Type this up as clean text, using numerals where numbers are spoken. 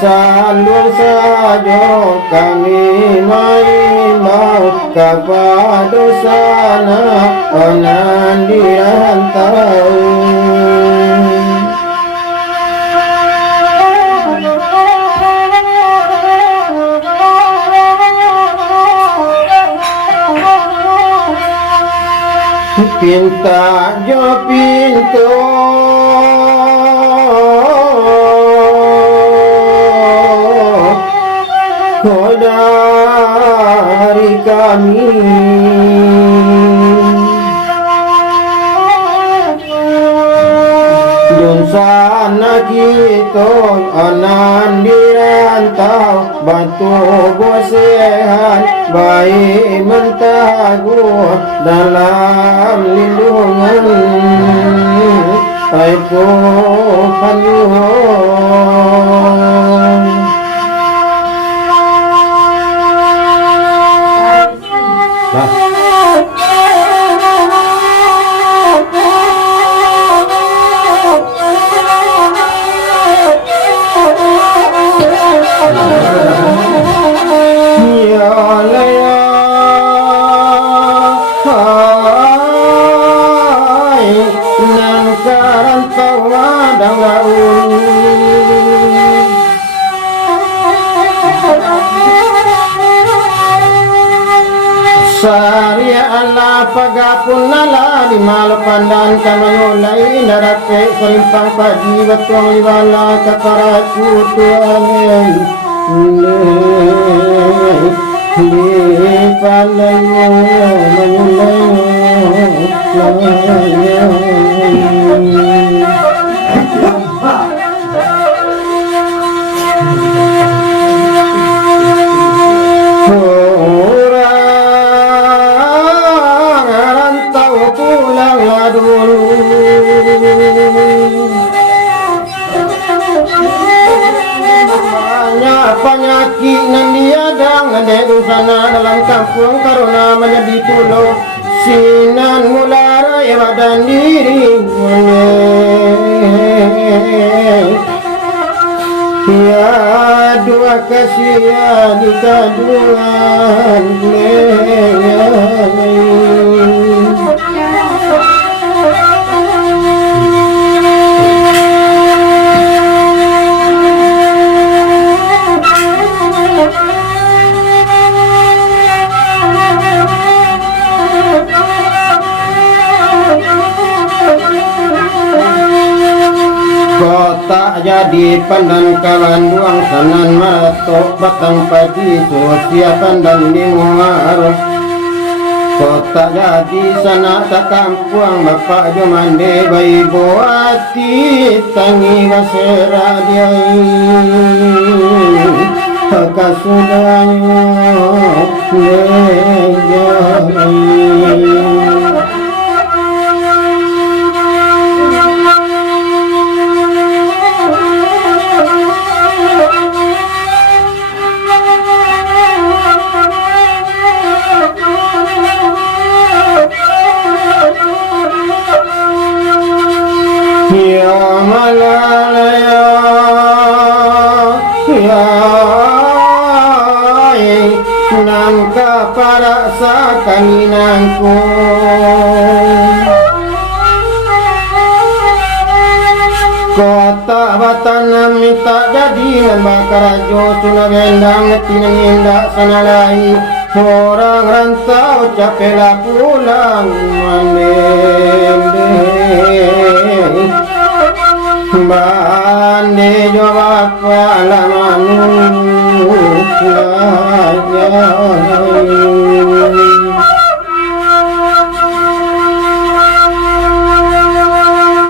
Selalu saja kami mengimbau kepada sana orang dirantau. Pinta jo pintu dari kami dun sana kita anan dirantau bantu sehat baik mentaguh dalam lindungan Aiku Panyuhun. Saria Allah pagapun nala di malu pandan kamayulai narape serimpang padi watuang liwala kakaratu tuangen di palayo mayulai penyakit nan diadang ada sana dalam kampung karena menjadi pulau sinan mulara ya badan diri ya dua kasihan di kaduan tak jadi pandan kawan duang sanan maratok batang padi sosial pandan di muar kota jadi sana tak kampung bapak jo mande bayi boati tangi wasera dia kasudanya ya malalaya ya nangka para sakaninanku kota batana minta jadi nambah rajo tuna gendang tinang indah sana lain orang rantau capela pulang mandende bande jawab palamanu